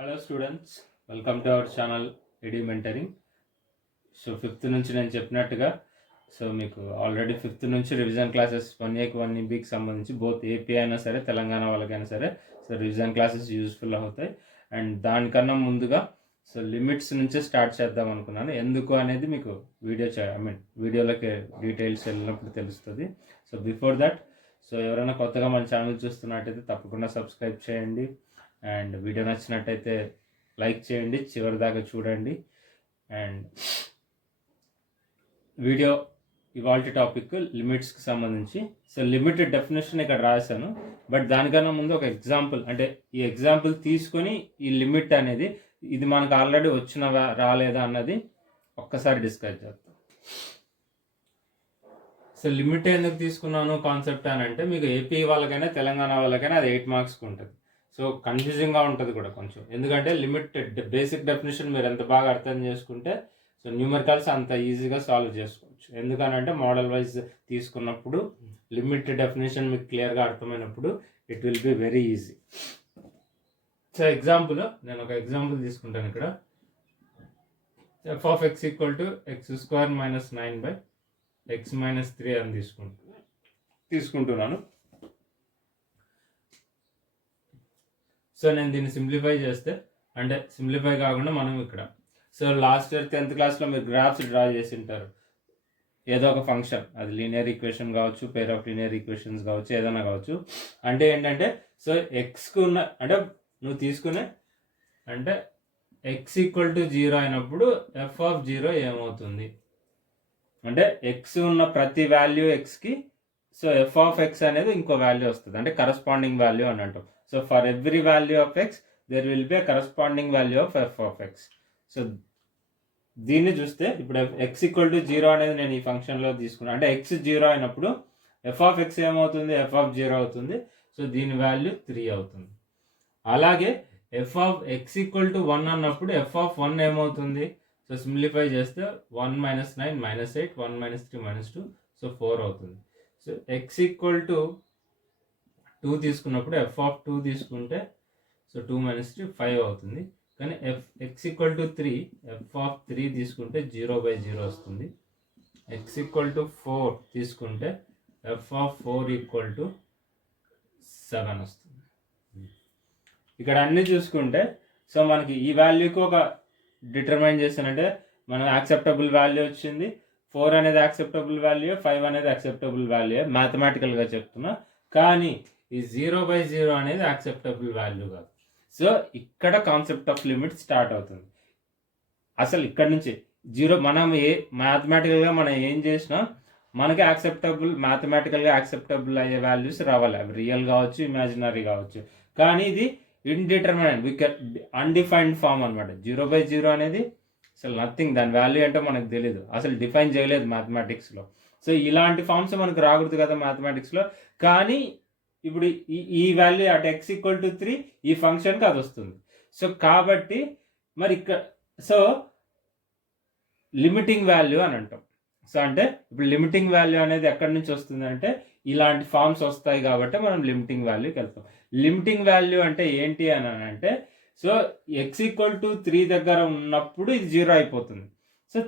Hello students, welcome to our channel edu mentoring. So 5th నుంచి నేను చెప్పినట్టుగా మీకు ఆల్రెడీ 5th నుంచి రివిజన్ క్లాసెస్ 1Aకి 1Bకి సంబంధించి బోత్ ఏపీ అయినా సరే తెలంగాణ వాళ్ళకైనా సరే రివిజన్ క్లాసెస్ యూస్ఫుల్ అవుతాయి. అండ్ దానికన్నా ముందుగా లిమిట్స్ నుంచి స్టార్ట్ చేద్దాం అనుకున్నాను. ఎందుకు అనేది మీకు వీడియోలోకి డీటెయిల్స్ వెళ్ళినప్పుడు తెలుస్తుంది. సో బిఫోర్ దట్ ఎవరైనా కొత్తగా మన ఛానల్ చూస్తున్నట్టయితే తప్పకుండా సబ్స్క్రైబ్ చేయండి. అండ్ వీడియో నచ్చినట్టయితే లైక్ చేయండి, చివరి దాకా చూడండి. అండ్ వీడియో ఇవాల్టి టాపిక్ లిమిట్స్కి సంబంధించి. లిమిట్ డెఫినేషన్ ఇక్కడ రాశాను, బట్ దానికన్నా ముందు ఒక ఎగ్జాంపుల్, అంటే ఈ ఎగ్జాంపుల్ తీసుకొని ఈ లిమిట్ అనేది ఇది మనకు ఆల్రెడీ వచ్చినవా రాలేదా అన్నది ఒక్కసారి డిస్కస్ చేద్దాం. లిమిట్ ఎందుకు తీసుకున్నాను కాన్సెప్ట్ అని అంటే, మీకు ఏపీ వాళ్ళకైనా తెలంగాణ వాళ్ళకైనా అది 8 మార్క్స్కి ఉంటుంది. కన్ఫ్యూజింగ్గా ఉంటుంది కూడా కొంచెం, ఎందుకంటే లిమిట్ బేసిక్ డెఫినేషన్ మీరు ఎంత బాగా అర్థం చేసుకుంటే న్యూమరికల్స్ అంత ఈజీగా సాల్వ్ చేసుకోవచ్చు. ఎందుకనంటే మోడల్ వైజ్ తీసుకున్నప్పుడు లిమిట్ డెఫినేషన్ మీకు క్లియర్గా అర్థమైనప్పుడు it will be very easy. Example, నేను ఒక ఎగ్జాంపుల్ తీసుకుంటాను. ఇక్కడ f of x equal to x² - 9/x - 3 అని తీసుకుంటున్నాను. నేను దీన్ని సింప్లిఫై చేస్తే, అంటే సింప్లిఫై కాకుండా మనం ఇక్కడ లాస్ట్ ఇయర్ 10th క్లాస్లో మీరు గ్రాఫ్స్ డ్రా చేసి ఉంటారు. ఏదో ఒక ఫంక్షన్, అది లీనియర్ ఈక్వేషన్ కావచ్చు, పేర్ ఆఫ్ లీనియర్ ఈక్వేషన్స్ కావచ్చు, ఏదైనా కావచ్చు. అంటే ఏంటంటే ఎక్స్కు ఉన్న, అంటే నువ్వు తీసుకునే, అంటే x = 0 అయినప్పుడు f of 0 ఏమవుతుంది అంటే ఎక్స్ ఉన్న ప్రతి వాల్యూ ఎక్స్కి f of x అనేది ఇంకో వాల్యూ వస్తుంది, అంటే కరస్పాండింగ్ వాల్యూ అని అంటాం. For every value of x there will be corresponding value of f of x. దీన్ని చూస్తే ఇప్పుడు x = 0 అనేది నేను ఈ ఫంక్షన్లో తీసుకున్నాను, అంటే x 0 అయినప్పుడు f of x ఏమవుతుంది, f of 0 అవుతుంది. దీని వాల్యూ 3 అవుతుంది. అలాగే f of x = 1 అన్నప్పుడు f of 1 ఏమవుతుంది, సింప్లిఫై చేస్తే 1 - 9 - 8 1 - 3 - 2 4 అవుతుంది. x = 2 తీసుకున్నప్పుడు f of 2 తీసుకుంటే 2 - 3 5 అవుతుంది. కానీ x = 3 f of 3 తీసుకుంటే 0/0 వస్తుంది. x = 4 తీసుకుంటే f of 4 = 7 వస్తుంది. ఇక్కడ అన్ని చూసుకుంటే మనకి ఈ వాల్యూకి ఒక డిటర్మైన్ చేస్తానంటే మనం యాక్సెప్టబుల్ వాల్యూ వచ్చింది. 4 అనేది యాక్సెప్టబుల్ వాల్యూ, 5 అనేది యాక్సెప్టబుల్ వాల్యూ, మ్యాథమెటికల్గా చెప్తున్నా. కానీ ఈ 0/0 అనేది యాక్సెప్టబుల్ వాల్యూ కాదు. ఇక్కడ కాన్సెప్ట్ ఆఫ్ లిమిట్ స్టార్ట్ అవుతుంది. అసలు ఇక్కడ నుంచి 0 మనం మ్యాథమెటికల్గా మనం ఏం చేసినా మనకి మ్యాథమెటికల్గా యాక్సెప్టబుల్ అయ్యే వాల్యూస్ రావాలి. అవి రియల్ కావచ్చు, ఇమాజినరీ కావచ్చు. కానీ ఇది ఇండిటర్మినెంట్, అన్డిఫైన్డ్ ఫామ్ అనమాట. 0/0 అనేది అసలు నథింగ్, దాని వాల్యూ ఏంటో మనకు తెలియదు, అసలు డిఫైన్ చేయలేదు మ్యాథమెటిక్స్లో. ఇలాంటి ఫామ్స్ మనకు రాకూడదు కదా మ్యాథమెటిక్స్లో. కానీ ఇప్పుడు ఈ వాల్యూ అట్ x = 3 ఈ ఫంక్షన్కి అది వస్తుంది. కాబట్టి మరి ఇక్కడ లిమిటింగ్ వాల్యూ అని అంటాం. అంటే ఇప్పుడు లిమిటింగ్ వాల్యూ అనేది ఎక్కడి నుంచి వస్తుంది అంటే ఇలాంటి ఫామ్స్ వస్తాయి కాబట్టి మనం లిమిటింగ్ వాల్యూకి వెళ్తాం. లిమిటింగ్ వాల్యూ అంటే ఏంటి అని అంటే x = 3 దగ్గర ఉన్నప్పుడు ఇది 0 అయిపోతుంది.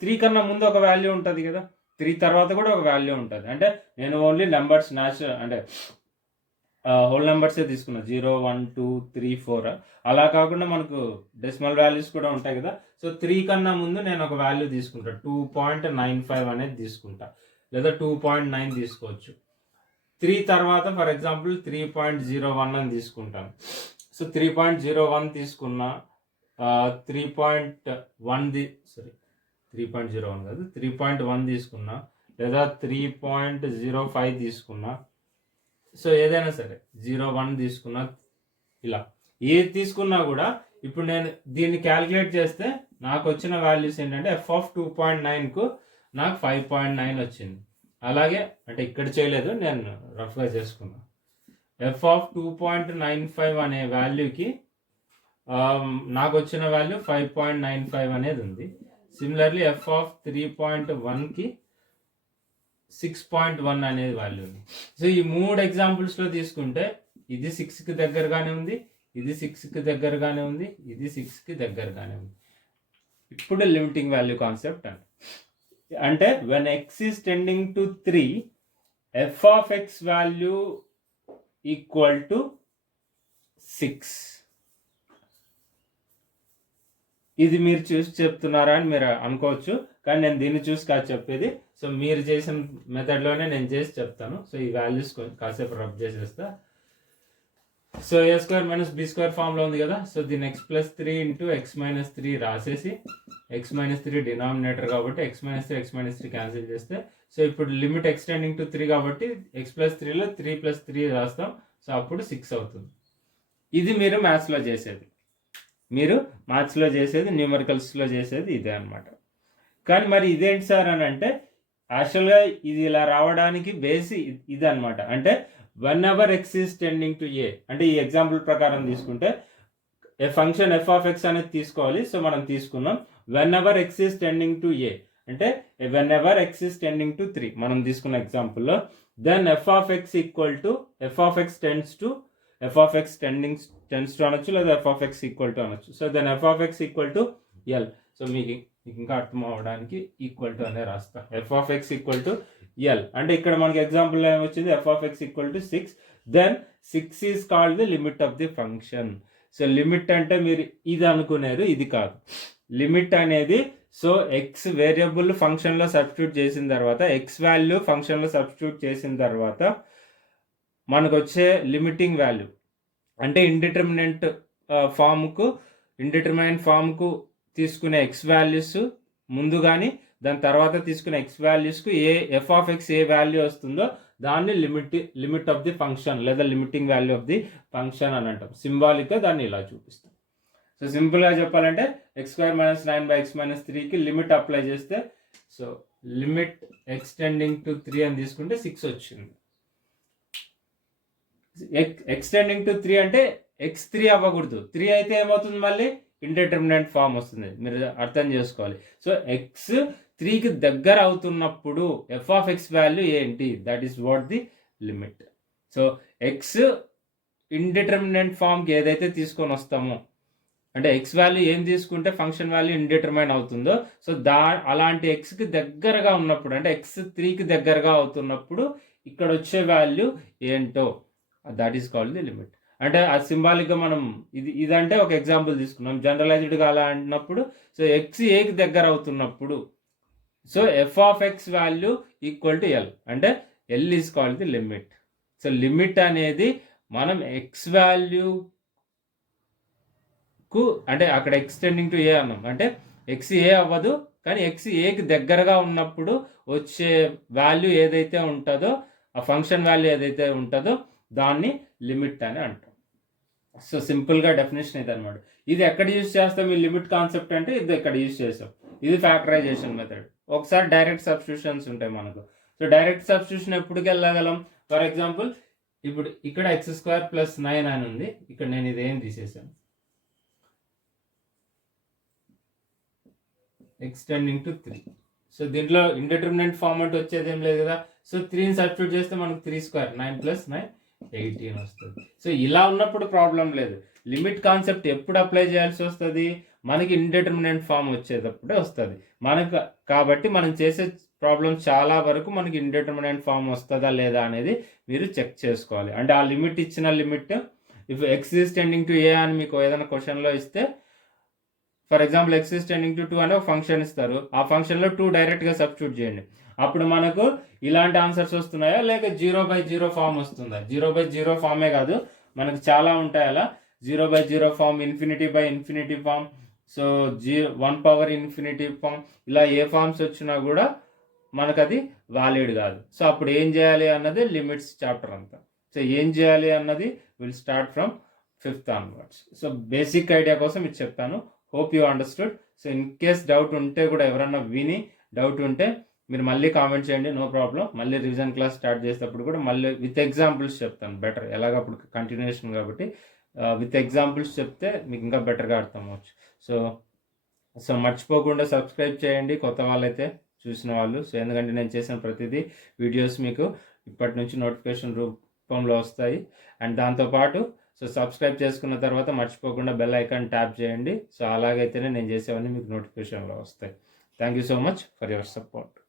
3 కన్నా ముందు ఒక వాల్యూ ఉంటుంది కదా, 3 తర్వాత కూడా ఒక వాల్యూ ఉంటుంది. అంటే నేను ఓన్లీ నెంబర్స్ అంటే హోల్ నెంబర్సే తీసుకున్నా, 0 1 2 3 4. అలా కాకుండా మనకు డెసిమల్ వాల్యూస్ కూడా ఉంటాయి కదా. 3 కన్నా ముందు నేను ఒక వాల్యూ తీసుకుంటా, 2.95 అనేది తీసుకుంటా, లేదా 2.9 తీసుకోవచ్చు. 3 తర్వాత ఫర్ ఎగ్జాంపుల్ 3.01 అని తీసుకుంటాను. 3.01 తీసుకున్నా, 3.01 కాదు 3.1 తీసుకున్నా, లేదా 3.05 తీసుకున్నా, ఏదైనా సరే 0.1 తీసుకున్నా, ఇలా ఏది తీసుకున్నా కూడా ఇప్పుడు నేను దీన్ని క్యాలిక్యులేట్ చేస్తే నాకు వచ్చిన వాల్యూస్ ఏంటంటే f of 2.9కు నాకు 5.9 వచ్చింది. అలాగే అంటే ఇక్కడ చేయలేదు, నేను రఫ్గా చేసుకున్నా. f of 2.95 అనే వాల్యూకి నాకు వచ్చిన వాల్యూ 5.95 అనేది ఉంది. సిమిలర్లీ f of 3.1కి 6.1 అనేది వాల్యూ ఉంది. ఈ 3 ఎగ్జాంపుల్స్లో తీసుకుంటే ఇది 6కి దగ్గరగానే ఉంది, ఇది 6కి దగ్గరగానే ఉంది, ఇది 6కి దగ్గరగానే ఉంది. ఇప్పుడు లిమిటింగ్ వాల్యూ కాన్సెప్ట్ అంటే when x is tending to 3, f of x value equal to 6. ఇది మీరు చూసి చెప్తున్నారా అని మీరు అనుకోవచ్చు, కానీ నేను దీన్ని చూసి కాదు చెప్పేది. సో మీరు చేసిన మెథడ్లోనే నేను చేసి చెప్తాను. సో ఈ వాల్యూస్ కాసేపు రబ్ చేసేస్తా. సో ఏ స్క్వేర్ మైనస్ బి స్క్వేర్ ఫామ్లో ఉంది కదా. సో దీన్ని x+3 ఇంటూ x-3 రాసేసి x-3 డినామినేటర్ కాబట్టి x-3 క్యాన్సిల్ చేస్తే, సో ఇప్పుడు లిమిట్ ఎక్స్టెండింగ్ టు 3 కాబట్టి x+3లో 3+3 రాస్తాం. సో అప్పుడు 6 అవుతుంది. ఇది మీరు మ్యాథ్స్లో చేసేది, న్యూమరికల్స్లో చేసేది ఇదే అనమాట. కానీ మరి ఇదేంటి సార్ అని అంటే, యాక్చువల్గా ఇది ఇలా రావడానికి బేసి ఇది అనమాట. అంటే whenever x is tending to a, అంటే ఈ ఎగ్జాంపుల్ ప్రకారం తీసుకుంటే ఏ ఫంక్షన్ f of x అనేది తీసుకోవాలి. సో మనం తీసుకున్నాం whenever x is tending to a, అంటే whenever x is tending to 3 మనం తీసుకున్న ఎగ్జాంపుల్లో, then f of x equal to f of x tends to అనొచ్చు, లేదా f of x equal to అనొచ్చు. So then f of x equal to l. So మీకు ఇంకా అర్థం అవ్వడానికి ఈక్వల్ టు అనే రాస్తా. f of x equal to l అంటే ఇక్కడ మనకి ఎగ్జాంపుల్ ఏమొచ్చింది, f of x equal to 6. Then 6 is called the limit of the function. So limit అంటే మీరు ఇది అనుకునేది, ఇది కాదు. లిమిట్ అనేది సో ఎక్స్ వేరియబుల్ ఫంక్షన్లో సబ్స్టిట్యూట్ చేసిన తర్వాత, ఎక్స్ వాల్యూ ఫంక్షన్లో సబ్స్టిట్యూట్ చేసిన తర్వాత మనకు వచ్చే లిమిటింగ్ వాల్యూ అంటే ఇండిటర్మినెంట్ ఫామ్కు తీసుకునే ఎక్స్ వాల్యూస్ ముందు కానీ దాని తర్వాత తీసుకునే ఎక్స్ వాల్యూస్కు ఎఫ్ ఆఫ్ ఎక్స్ ఏ వాల్యూ వస్తుందో దాన్ని లిమిట్ ఆఫ్ ది ఫంక్షన్ లేదా limiting value of the function అని అంటాం. సింబాలిక్గా దాన్ని ఇలా చూపిస్తాం. సో సింపుల్గా చెప్పాలంటే x² - 9/x-3కి లిమిట్ అప్లై చేస్తే, సో లిమిట్ ఎక్స్టెండింగ్ టు 3 అని తీసుకుంటే 6 వచ్చింది. ఎక్స్టెండింగ్ టు 3 అంటే x3 అవ్వకూడదు. 3 అయితే ఏమవుతుంది, మళ్ళీ ఇండిటర్మినెంట్ ఫామ్ వస్తుంది. మీరు అర్థం చేసుకోవాలి. సో x 3కి దగ్గర అవుతున్నప్పుడు ఎఫ్ ఆఫ్ ఎక్స్ వాల్యూ ఏంటి, that is what the limit. So x indeterminate ఫామ్కి ఏదైతే తీసుకొని వస్తామో, అంటే ఎక్స్ వాల్యూ ఏం తీసుకుంటే ఫంక్షన్ వాల్యూ ఇండిటర్మైన్ అవుతుందో, సో అలాంటి ఎక్స్కి దగ్గరగా ఉన్నప్పుడు, అంటే x 3కి దగ్గరగా అవుతున్నప్పుడు ఇక్కడ వచ్చే వాల్యూ ఏంటో that is called the limit. అంటే అది సింబాలిక్గా మనం ఇదంటే ఒక ఎగ్జాంపుల్ తీసుకున్నాం. జనరలైజ్డ్గా అలా అన్నప్పుడు, సో ఎక్స్ ఏకి దగ్గర అవుతున్నప్పుడు, so f of x value equal to L, అంటే L is called the limit. So limit అనేది మనం ఎక్స్ వాల్యూకు, అంటే అక్కడ ఎక్స్టెండింగ్ టు ఏ అన్నాం, అంటే ఎక్స్ ఏ అవ్వదు, కానీ ఎక్స్ ఏకి దగ్గరగా ఉన్నప్పుడు వచ్చే వాల్యూ ఏదైతే ఉంటుందో, ఆ ఫంక్షన్ వాల్యూ ఏదైతే ఉంటుందో దాన్ని లిమిట్ అని అంటాం. సో సింపుల్గా డెఫినేషన్ ఇది అనమాట. ఇది ఎక్కడ యూజ్ చేస్తాం ఈ లిమిట్ కాన్సెప్ట్ అంటే, ఇది ఎక్కడ యూజ్ చేస్తాం, ఇది ఫ్యాక్టరైజేషన్ మెథడ్. ఒకసారి డైరెక్ట్ సబ్స్టిట్యూషన్స్ ఉంటాయి మనకు. సో డైరెక్ట్ సబ్స్టిట్యూషన్ ఎప్పటికి వెళ్ళగలం, ఫర్ ఎగ్జాంపుల్ ఇప్పుడు ఇక్కడ x² + 9 అని ఉంది, ఇక్కడ నేను ఇదేం తీసేసాను, ఎక్స్టెండింగ్ టు 3. సో దీంట్లో ఇండిటర్మినెంట్ ఫార్మాట్ వచ్చేది ఏం లేదు కదా. సో 3ని సబ్స్టిట్యూట్ చేస్తే మనకు 3² 9 + 9 18 వస్తుంది. సో ఇలా ఉన్నప్పుడు ప్రాబ్లం లేదు. లిమిట్ కాన్సెప్ట్ ఎప్పుడు అప్లై చేయాల్సి వస్తుంది, మనకి ఇండిటర్మినెంట్ ఫామ్ వచ్చేటప్పుడే వస్తుంది మనకు. కాబట్టి మనం చేసే ప్రాబ్లమ్స్ చాలా వరకు మనకి ఇండిటర్మినెంట్ ఫామ్ వస్తుందా లేదా అనేది మీరు చెక్ చేసుకోవాలి. అంటే ఆ లిమిట్ ఇచ్చిన limit, if x is tending to a అని మీకు ఏదైనా క్వశ్చన్లో ఇస్తే, for example x is tending to 2 అనే ఒక ఫంక్షన్ ఇస్తారు, ఆ ఫంక్షన్లో 2 డైరెక్ట్గా సబ్స్టిట్యూట్ చేయండి. అప్పుడు మనకు ఇలాంటి ఆన్సర్స్ వస్తున్నాయా, లేక 0/0 ఫామ్ వస్తుందా? 0/0 ఫామే కాదు, మనకు చాలా ఉంటాయి అలా. 0/0 form, infinity form, so 1/∞ form, ఇలా ఏ ఫామ్స్ వచ్చినా కూడా మనకు అది వ్యాలిడ్ కాదు. సో అప్పుడు ఏం చేయాలి అన్నది లిమిట్స్ చాప్టర్ అంతా. సో ఏం చేయాలి అన్నది will start from 5th onwards. So basic idea కోసం ఇది చెప్పాను. Hope you understood. So in case doubt ఉంటే కూడా, ఎవరన్నా విని డౌట్ ఉంటే మీరు మళ్ళీ కామెంట్ చేయండి, నో ప్రాబ్లం. మళ్ళీ రివిజన్ క్లాస్ స్టార్ట్ చేసేటప్పుడు కూడా మళ్ళీ విత్ ఎగ్జాంపుల్స్ చెప్తాను బెటర్. ఎలాగప్పుడు కంటిన్యూషన్ కాబట్టి విత్ ఎగ్జాంపుల్స్ చెప్తే మీకు ఇంకా బెటర్గా అర్థం అవ్వచ్చు. సో మర్చిపోకుండా సబ్స్క్రైబ్ చేయండి కొత్త వాళ్ళైతే, చూసిన వాళ్ళు. సో ఎందుకంటే నేను చేసిన ప్రతిదీ వీడియోస్ మీకు ఇప్పటి నుంచి నోటిఫికేషన్ రూపంలో వస్తాయి. అండ్ దాంతోపాటు సో సబ్స్క్రైబ్ చేసుకున్న తర్వాత మర్చిపోకుండా బెల్ ఐకాన్ ట్యాప్ చేయండి. సో అలాగైతేనే నేను చేసేవన్నీ మీకు నోటిఫికేషన్లో వస్తాయి. Thank you so much for your support.